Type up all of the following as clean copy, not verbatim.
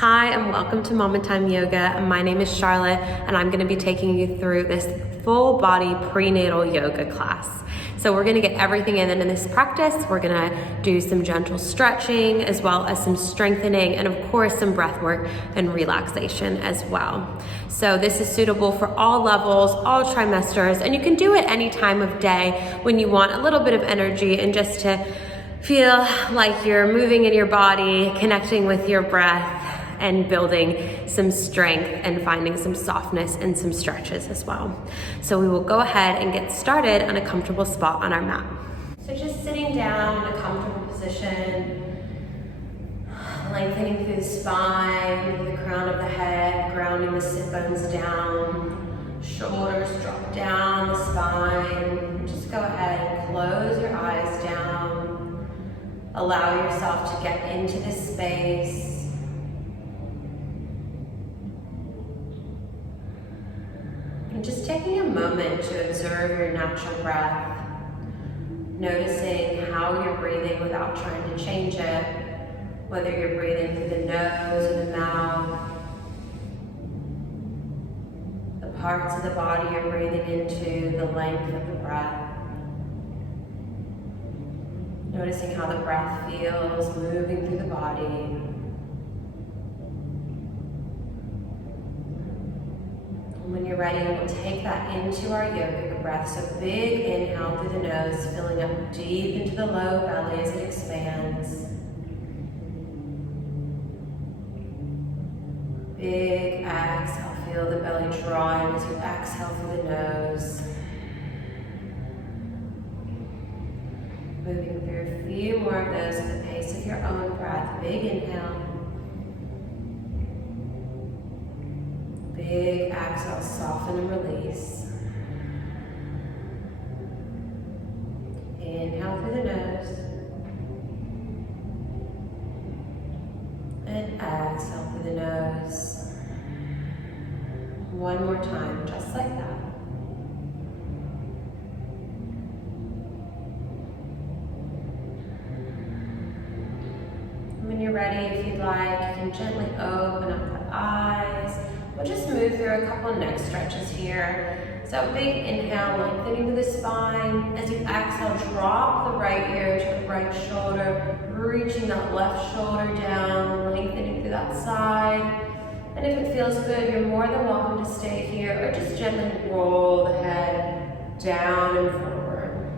Hi and welcome to Mama Time Yoga. My name is Charlotte and I'm going to be taking you through this full body prenatal yoga class. So we're going to get everything in this practice. We're going to do some gentle stretching as well as some strengthening and of course some breath work and relaxation as well. So this is suitable for all levels, all trimesters, and you can do it any time of day when you want a little bit of energy and just to feel like you're moving in your body, connecting with your breath, and building some strength and finding some softness and some stretches as well. So we will go ahead and get started on a comfortable spot on our mat. So just sitting down in a comfortable position, lengthening through the spine, through the crown of the head, grounding the sit bones down, shoulders drop down the spine. Just go ahead and close your eyes down. Allow yourself to get into this space. And just taking a moment to observe your natural breath, noticing how you're breathing without trying to change it, whether you're breathing through the nose or the mouth, the parts of the body you're breathing into, the length of the breath. Noticing how the breath feels moving through the body. When you're ready, we'll take that into our yogic breath. So big inhale through the nose, filling up deep into the low belly as it expands. Big exhale, feel the belly drawing as you exhale through the nose. Moving through a few more of those at the pace of your own breath. Big inhale. Big exhale, soften and release. Inhale through the nose. And exhale through the nose. One more time, just like that. When you're ready, if you'd like, you can gently open up the eyes. We'll just move through a couple neck stretches here. So big inhale, lengthening through the spine. As you exhale, drop the right ear to the right shoulder, reaching that left shoulder down, lengthening through that side. And if it feels good, you're more than welcome to stay here or just gently roll the head down and forward.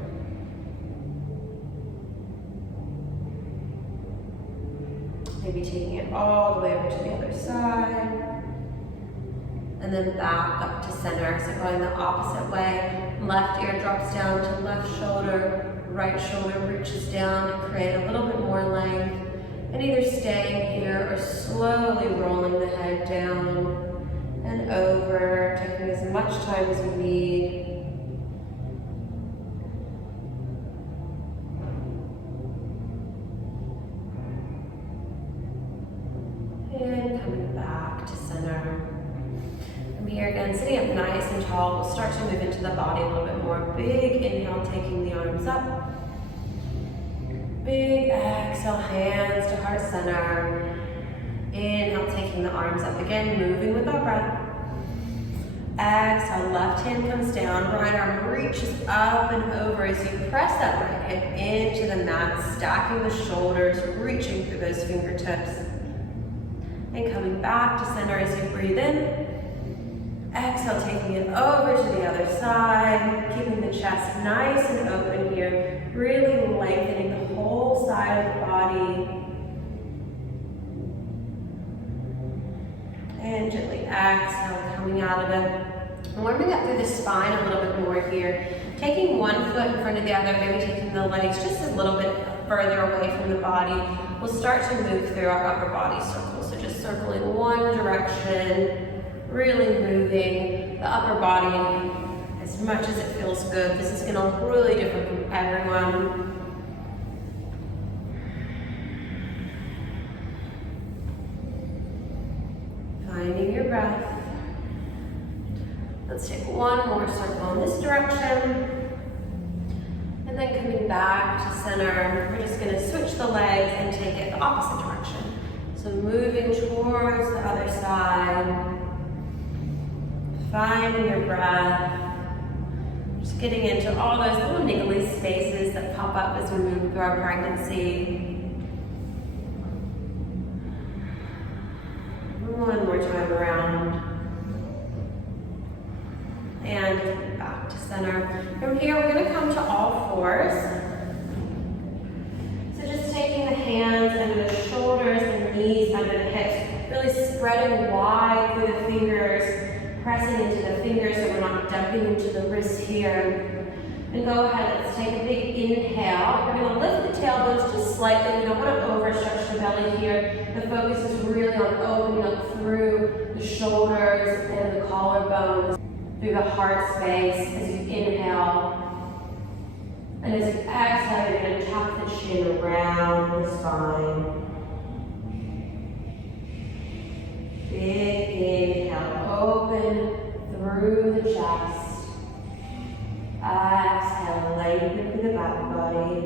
Maybe taking it all the way over to the other side. And then back up to center. So going the opposite way. Left ear drops down to left shoulder. Right shoulder reaches down to create a little bit more length. And either staying here or slowly rolling the head down and over. Taking as much time as you need. And coming back to center. Here again, sitting up nice and tall, we'll start to move into the body a little bit more. Big inhale, taking the arms up. Big exhale, hands to heart center. Inhale, taking the arms up again, moving with our breath. Exhale, left hand comes down, right arm reaches up and over as you press that right hip into the mat, stacking the shoulders, reaching through those fingertips. And coming back to center as you breathe in. Exhale, taking it over to the other side, keeping the chest nice and open here, really lengthening the whole side of the body. And gently exhale, coming out of it. Warming up through the spine a little bit more here. Taking one foot in front of the other, maybe taking the legs just a little bit further away from the body. We'll start to move through our upper body circle. So just circling one direction. Really moving the upper body as much as it feels good. This is going to look really different from everyone. Finding your breath. Let's take one more circle in this direction. And then coming back to center, we're just going to switch the legs and take it the opposite direction. So moving towards Finding your breath. Just getting into all those little niggly spaces that pop up as we move through our pregnancy. One more time around. And back to center. From here, we're going to come to all fours. So just taking the hands under the shoulders and knees under the hips, really spreading wide through the fingers, pressing into the fingers so we're not dumping into the wrists here. And go ahead, let's take a big inhale. We're going to lift the tailbones just slightly. We don't want to overstretch the belly here. The focus is really on opening up through the shoulders and the collarbones, through the heart space as you inhale. And as you exhale, you're going to tuck the chin around the spine. Big inhale, open through the chest. Exhale, lengthen through the back body.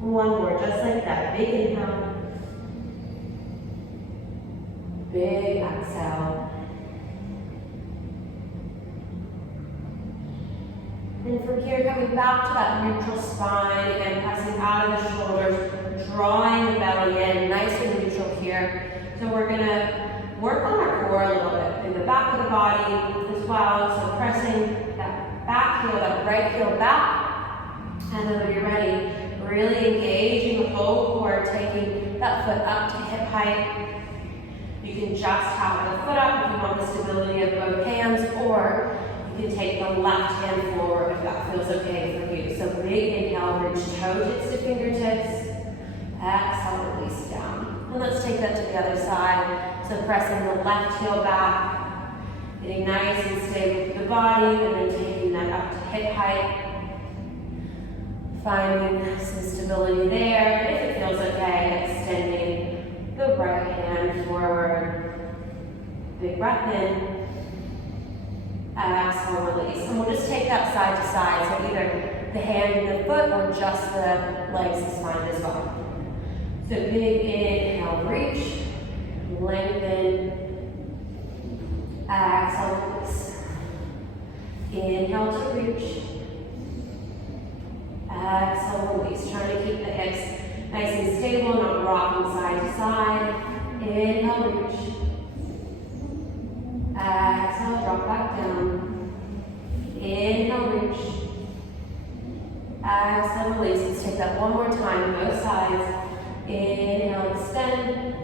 One more, just like that. Big inhale. Big exhale. And from here, coming back to that neutral spine, again, pressing out of the shoulders, drawing the belly in, nice and neutral here. So we're going to work on our core a little bit through the back of the body as well. So pressing that back heel, that right heel back. And then when you're ready, really engaging the whole core, taking that foot up to hip height. You can just have the foot up if you want the stability of both hands, or you can take the left hand forward if that feels okay for you. So big inhale, reach toe tips to fingertips. Exhale, release down. And let's take that to the other side. So pressing the left heel back, getting nice and stable through the body, and then taking that up to hip height. Finding some stability there. If it feels okay, extending the right hand forward. Big breath in. Exhale, release. And we'll just take that side to side. So either the hand and the foot or just the legs and spine as well. So big inhale, reach, lengthen, exhale, release. Inhale to reach, exhale, release. Trying to keep the hips nice and stable, not rocking side to side. Inhale, reach, exhale, drop back down. Inhale, reach, exhale, release. Let's take that one more time, both sides. Inhale, extend.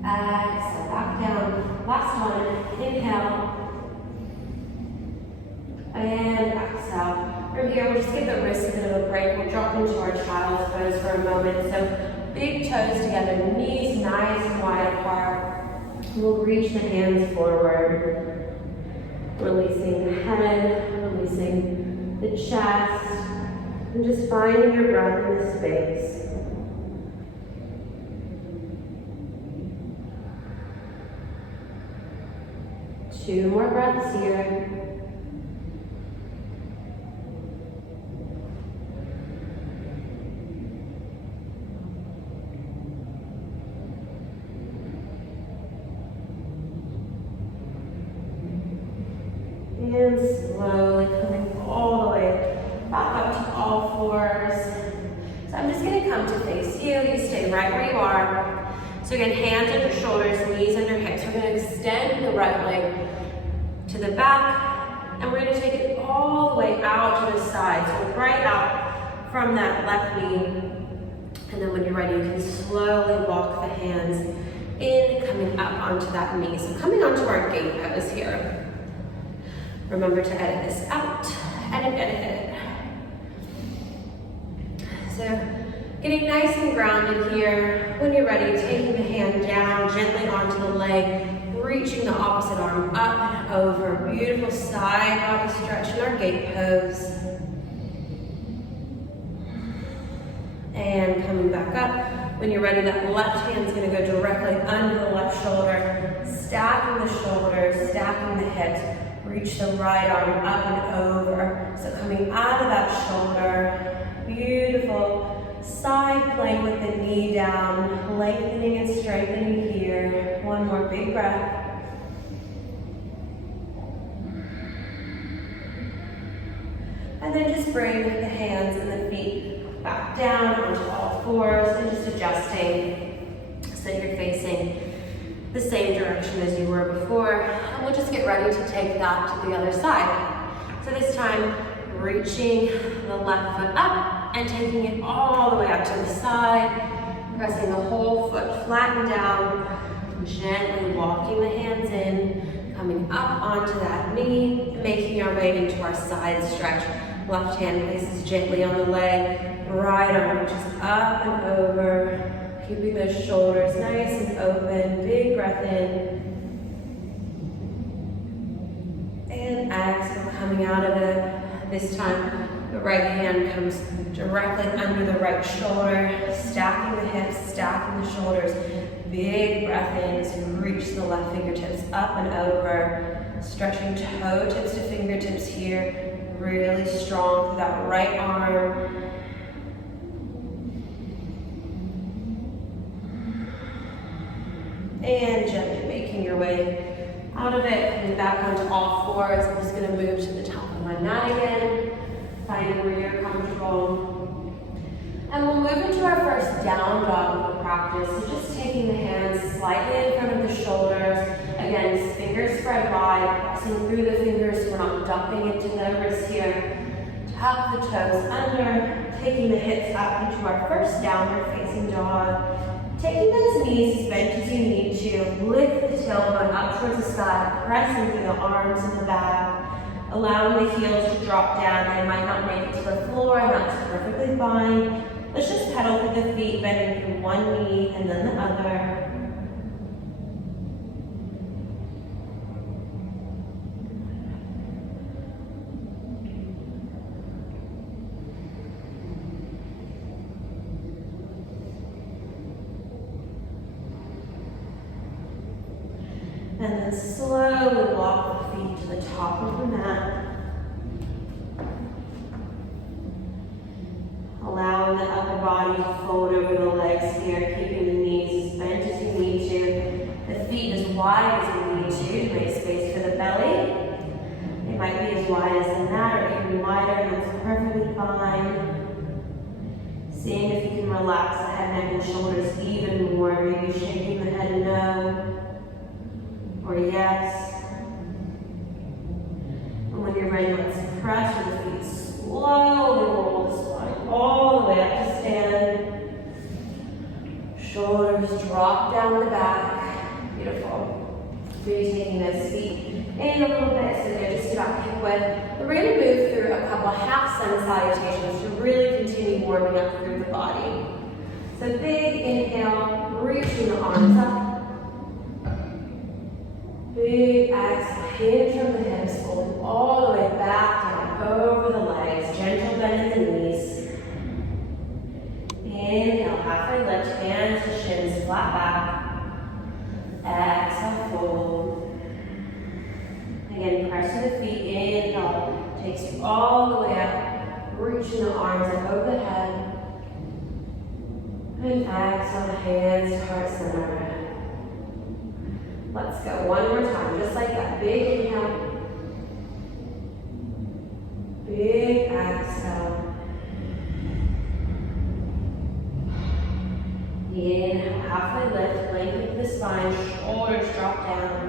Exhale, back down. Last one. Inhale. And exhale. From here, we'll just give the wrists a bit of a break. We'll drop into our child's pose for a moment. So big toes together, knees nice and wide apart. We'll reach the hands forward. Releasing the head, releasing the chest. And just finding your breath in the space. Two more breaths here. And slowly coming all the way back up to all fours. So I'm just going to come to face you. You stay right where you are. So again, hands under shoulders, knees under hips. We're going to extend the right leg to the back, and we're going to take it all the way out to the side. So right out from that left knee. And then when you're ready, you can slowly walk the hands in, coming up onto that knee. So coming onto our gate pose here. Remember to edit this out. Edit, edit, edit. So getting nice and grounded here. When you're ready, taking the hand down gently onto the leg, reaching the opposite arm up and over. Beautiful side body stretch in our gate pose. And coming back up. When you're ready, that left hand's going to go directly under the left shoulder, stacking the shoulders, stacking the hips. Reach the right arm up and over. So coming out of that shoulder, beautiful side plank with the knee down, lengthening and strengthening here. One more big breath. bring the hands and the feet back down onto all fours and just adjusting so that you're facing the same direction as you were before. And we'll just get ready to take that to the other side. So this time, reaching the left foot up and taking it all the way up to the side, pressing the whole foot flat and down, gently walking the hands in, coming up onto that knee, making our way into our side stretch. Left hand places gently on the leg, right arm reaches up and over, keeping those shoulders nice and open. Big breath in. And exhale, coming out of it. This time, the right hand comes directly under the right shoulder, stacking the hips, stacking the shoulders. Big breath in as you reach the left fingertips up and over, stretching toe tips to fingertips here, really strong through that right arm. And gently making your way out of it, coming back onto all fours. I'm just going to move to the top of my mat again, finding where you're comfortable. And we'll move into our first down dog of the practice. So just taking the hands slightly in front of the shoulders. Again, fingers spread wide, pressing through the fingers so we're not dumping into the wrists here. Tuck the toes under, taking the hips up into our first downward facing dog. Taking those knees as bent as you need to, lift the tailbone up towards the sky, pressing through the arms and the back, allowing the heels to drop down. They might not make it to the floor, and that's perfectly fine. Let's just pedal through the feet, bending through one knee and then the other. And then slowly walk the feet to the top of the mat. Allowing the upper body to fold over the legs here, keeping the knees as bent as you need to. The feet as wide as you need to make space for the belly. They might be as wide as the mat or even wider, and that's perfectly fine. Seeing if you can relax the head, neck, and shoulders even more, maybe shaking the head no. Or yes. And when you're ready, let's press with the feet. Slowly roll the spine all the way up to stand. Shoulders drop down the back. Beautiful. Maybe taking those feet in a little bit so they're just about hip width. And we're going to move through a couple half sun salutations to really continue warming up through the body. So big inhale, reaching the arms up. Big exhale, hinge from the hips, folding all the way back down over the legs, gentle bend in the knees. Inhale, halfway lift, hands to shins, flat back. Exhale, fold. Again, press to the feet, inhale, takes you all the way up, reaching the arms up over the head. And exhale, hands to heart center. Let's go one more time, just like that. Big inhale. Big exhale. Inhale, halfway lift, lengthen the spine, shoulders drop down.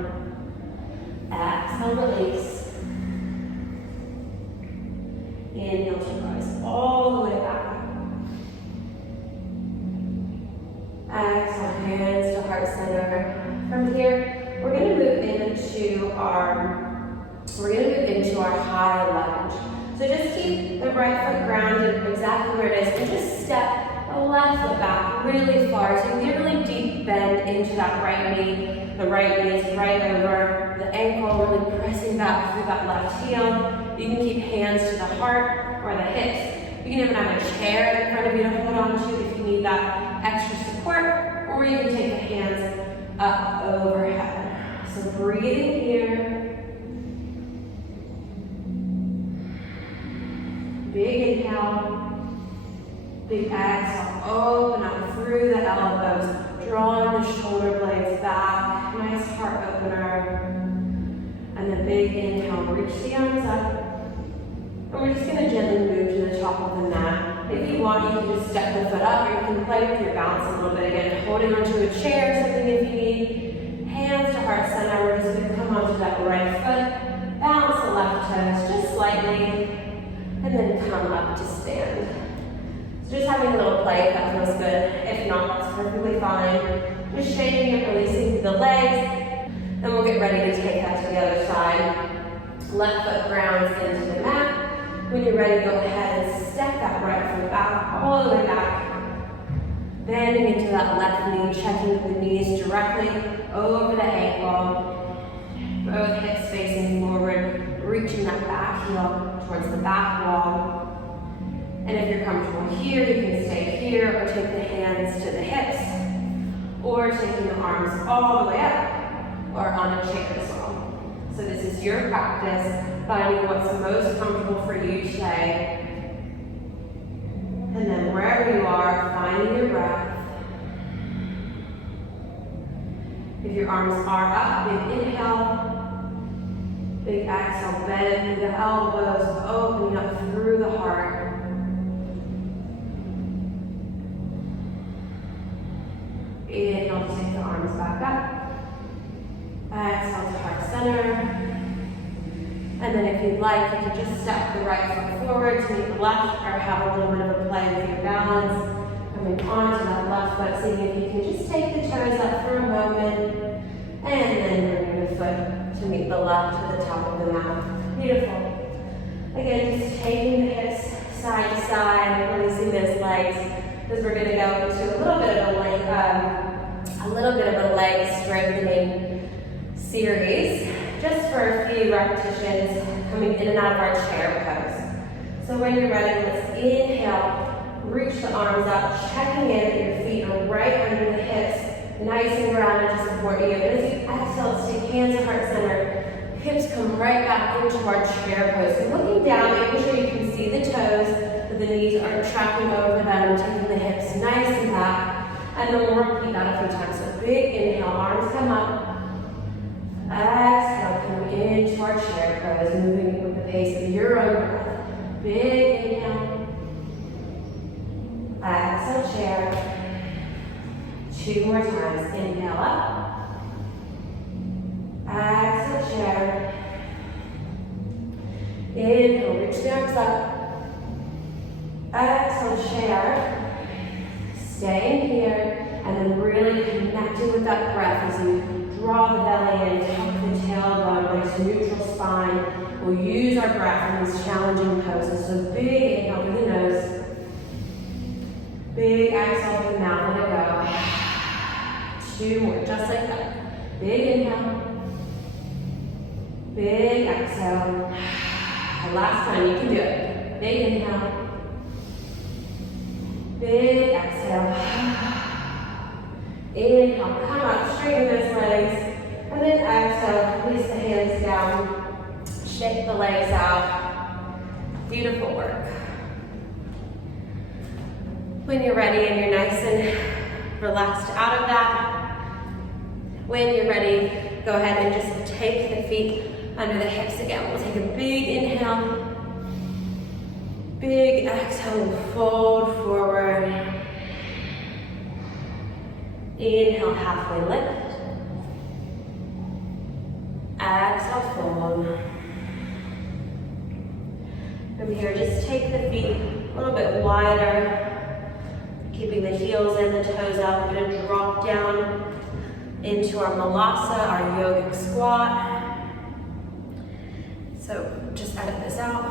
Exhale, release. Inhale to rise all the way back. Exhale, hands to heart center. From here, we're going to move into our high lunge. So just keep the right foot grounded exactly where it is, and just step the left foot back really far. So you get a really deep bend into that right knee. The right knee is right over the ankle, really pressing back through that left heel. You can keep hands to the heart or the hips. You can even have a chair in front of you to hold on to if you need that extra support, or you can take the hands up overhead. So breathing here. Big inhale. Big exhale. Open up through the elbows. Drawing the shoulder blades back. Nice heart opener. And then big inhale. Reach the arms up. And we're just gonna gently move to the top of the mat. If you want, you can just step the foot up, or you can play with your balance a little bit again, holding onto a chair, something if you need. Hands to heart center, we're just gonna come onto that right foot, balance the left toes just slightly, and then come up to stand. So just having a little play if that feels good. If not, that's perfectly fine. Just shaking and releasing the legs, and we'll get ready to take that to the other side. Left foot grounds into the mat. When you're ready, go ahead and step that right foot back, all the way back. Bending into that left knee, checking the knees directly over the ankle. Both hips facing forward, reaching that back heel towards the back wall. And if you're comfortable here, you can stay here or take the hands to the hips, or taking the arms all the way up, or on a chair as well. So this is your practice, finding what's most comfortable for you today. And then wherever you are, finding your breath. If your arms are up, big inhale. Big exhale, bend the elbows, opening up through the heart. Inhale to take the arms back up. Exhale to heart center. And then if you'd like, you can just step the right foot forward to meet the left, or have a little bit of a play with your balance. Coming onto that left foot, seeing if you can just take the toes up for a moment, and then bring the foot to meet the left to the top of the mat. Beautiful. Again, just taking the hips side to side, releasing those legs, because we're going to go into a little bit of a leg strengthening series, just for a few repetitions, coming in and out of our chair pose. So when you're ready, let's inhale, reach the arms up, checking in that your feet are right under the hips, nice and grounded to support you. And as you exhale, let's take hands to heart center, hips come right back into our chair pose. So looking down, making sure you can see the toes, that the knees aren't tracking over them, taking the hips nice and back. And then we'll repeat that a few times. So big inhale, arms come up. Exhale, come into our chair pose, moving with the pace of your own breath. Big inhale. Exhale, chair. 2 more times. Inhale up. Exhale, chair. Inhale, reach the arms up. Exhale, chair. Staying here, and then really connecting with that breath as you draw the belly in, tuck the tailbone, nice neutral spine. We'll use our breath in these challenging poses. So big inhale through the nose. Big exhale through the mouth, let it go. 2 more, just like that. Big inhale. Big exhale. And last time, you can do it. Big inhale. Big exhale. Inhale, come up, straighten those legs. And then exhale, release the hands down. Shake the legs out. Beautiful work. When you're ready and you're nice and relaxed out of that, when you're ready, go ahead and just take the feet under the hips again. We'll take a big inhale. Big exhale, fold forward. Inhale, halfway lift. Exhale, fold. From here, just take the feet a little bit wider, keeping the heels in, the toes out. We're gonna drop down into our Malasa, our yogic squat. So just edit this out.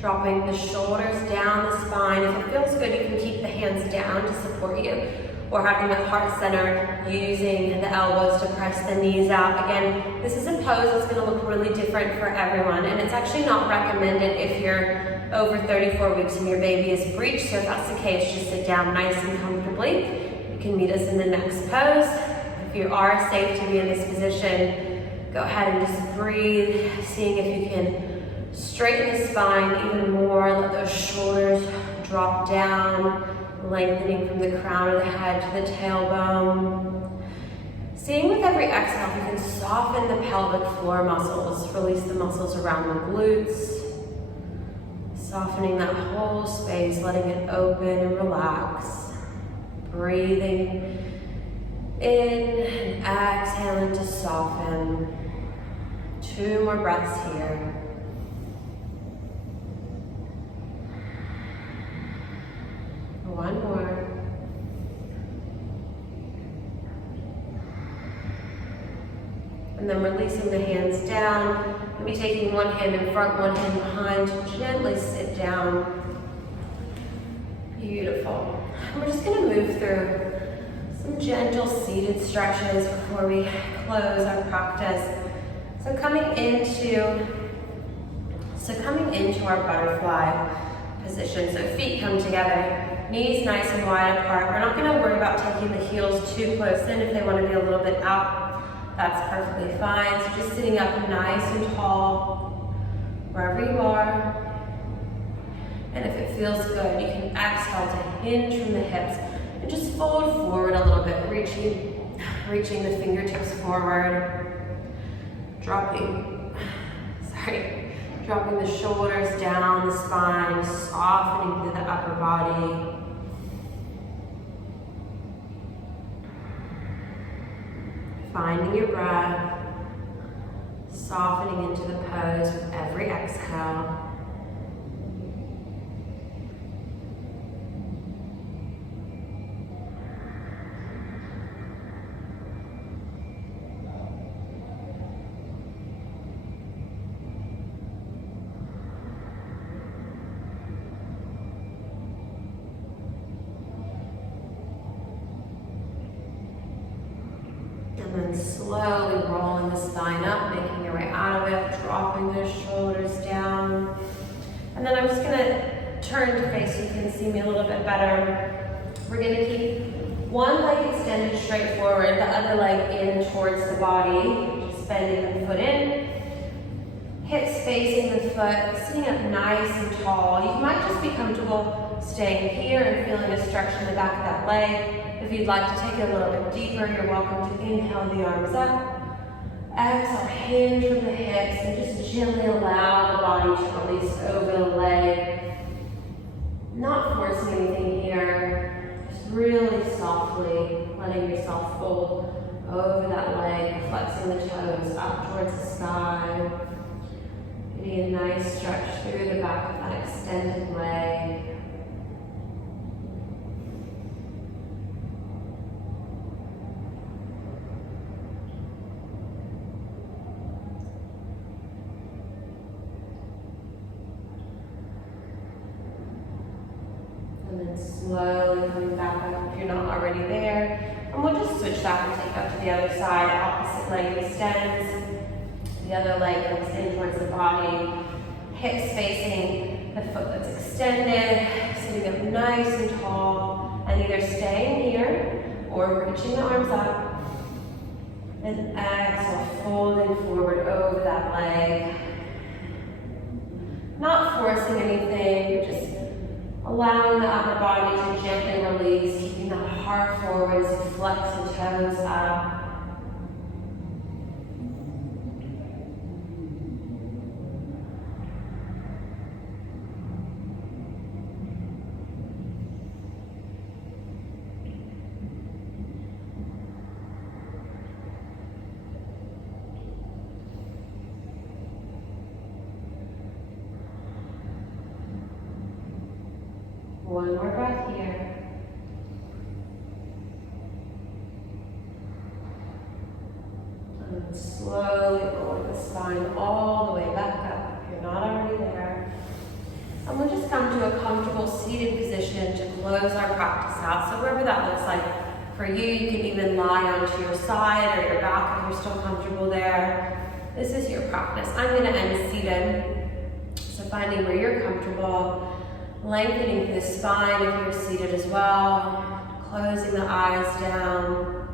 Dropping the shoulders down the spine. If it feels good, you can keep the hands down to support you, or having the heart center, using the elbows to press the knees out. Again, this is a pose that's going to look really different for everyone, and it's actually not recommended if you're over 34 weeks and your baby is breech. So if that's the case, just sit down nice and comfortably. You can meet us in the next pose. If you are safe to be in this position, go ahead and just breathe, seeing if you can straighten the spine even more. Let those shoulders drop down, lengthening from the crown of the head to the tailbone. Seeing with every exhale, if you can soften the pelvic floor muscles, release the muscles around the glutes, softening that whole space, letting it open and relax. Breathing in and exhaling to soften. 2 more breaths here. One more. And then releasing the hands down. Maybe taking one hand in front, one hand behind. Gently sit down. Beautiful. And we're just going to move through some gentle seated stretches before we close our practice. So coming into our butterfly position. So feet come together, knees nice and wide apart. We're not going to worry about taking the heels too close in. If they want to be a little bit out, that's perfectly fine. So just sitting up nice and tall, wherever you are. And if it feels good, you can exhale to hinge from the hips and just fold forward a little bit, reaching the fingertips forward, dropping the shoulders down the spine, softening through the upper body. Finding your breath, softening into the pose with every exhale. And then slowly rolling the spine up, making your way out of it, dropping those shoulders down. And then I'm just gonna turn to face so you can see me a little bit better. We're gonna keep one leg extended straight forward, the other leg in towards the body, just bending the foot in. Hips facing the foot, sitting up nice and tall. You might just be comfortable staying here and feeling a stretch in the back of that leg. If you'd like to take it a little bit deeper, you're welcome to inhale the arms up. Exhale, hinge from the hips and just gently allow the body to release over the leg. Not forcing anything here, just really softly letting yourself fold over that leg, flexing the toes up towards the sky. Getting a nice stretch through the back of that extended leg. And then slowly coming back up if you're not already there. And we'll just switch that and take up to the other side. Opposite leg extends. The other leg comes in towards the body. Hips facing the foot that's extended. Sitting up nice and tall. And either staying here or reaching the arms up. And exhale, folding forward over that leg. Not forcing anything, just allowing the upper body to gently release, keeping that heart forward as you flex the toes up. One more breath here. And then slowly rolling the spine all the way back up if you're not already there. And we'll just come to a comfortable seated position to close our practice out. So wherever that looks like for you, you can even lie onto your side or your back if you're still comfortable there. This is your practice. I'm going to end seated. So finding where you're comfortable. Lengthening the spine if you're seated as well. Closing the eyes down.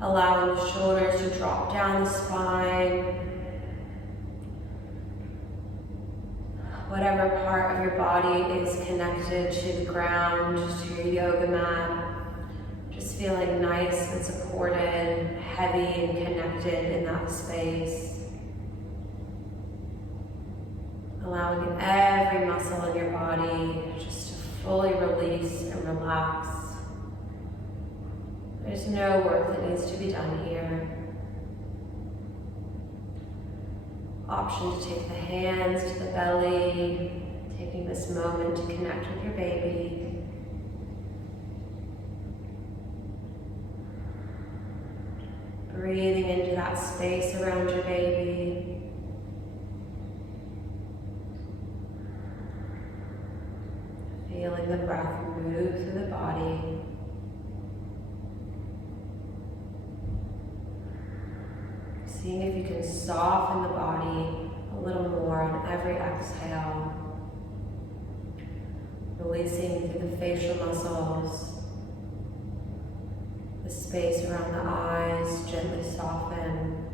Allowing the shoulders to drop down the spine. Whatever part of your body is connected to the ground, to your yoga mat. Just feeling nice and supported, heavy and connected in that space. Allowing every muscle in your body just to fully release and relax. There's no work that needs to be done here. Option to take the hands to the belly, taking this moment to connect with your baby. Breathing into that space around your baby. Feeling the breath move through the body. Seeing if you can soften the body a little more on every exhale. Releasing through the facial muscles. The space around the eyes gently soften,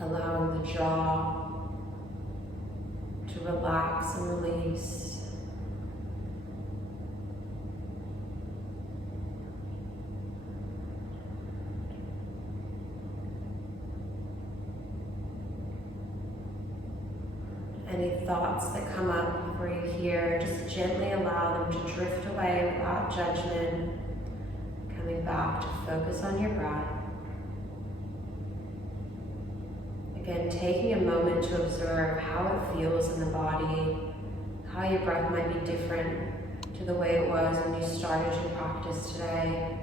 allowing the jaw to relax and release. Any thoughts that come up for you here, just gently allow them to drift away without judgment. Coming back to focus on your breath. Again, taking a moment to observe how it feels in the body, how your breath might be different to the way it was when you started your practice today.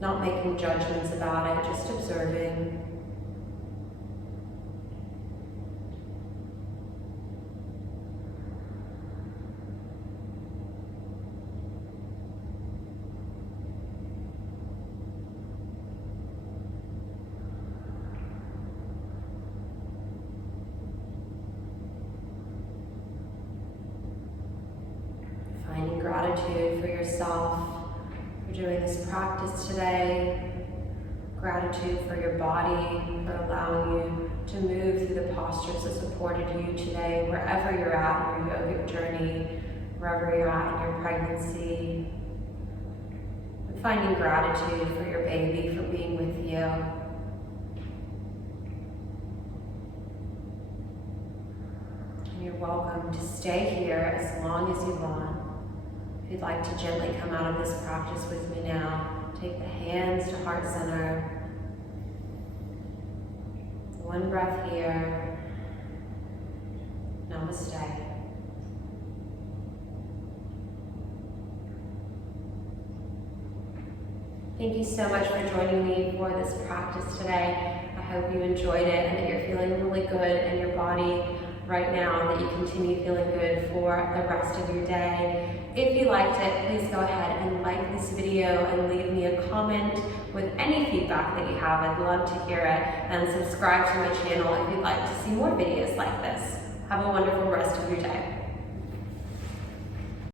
Not making judgments about it, just observing. Finding gratitude for yourself for doing this practice today. Gratitude for your body for allowing you to move through the postures that supported you today, wherever you're at in your yogic journey, wherever you're at in your pregnancy. And finding gratitude for your baby for being with you. And you're welcome to stay here as long as you want. If you'd like to gently come out of this practice with me now, take the hands to heart center. One breath here. Namaste. Thank you so much for joining me for this practice today. I hope you enjoyed it and that you're feeling really good in your body right now, and that you continue feeling good for the rest of your day. If you liked it, please go ahead and like this video and leave me a comment with any feedback that you have. I'd love to hear it. And subscribe to my channel if you'd like to see more videos like this. Have a wonderful rest of your day.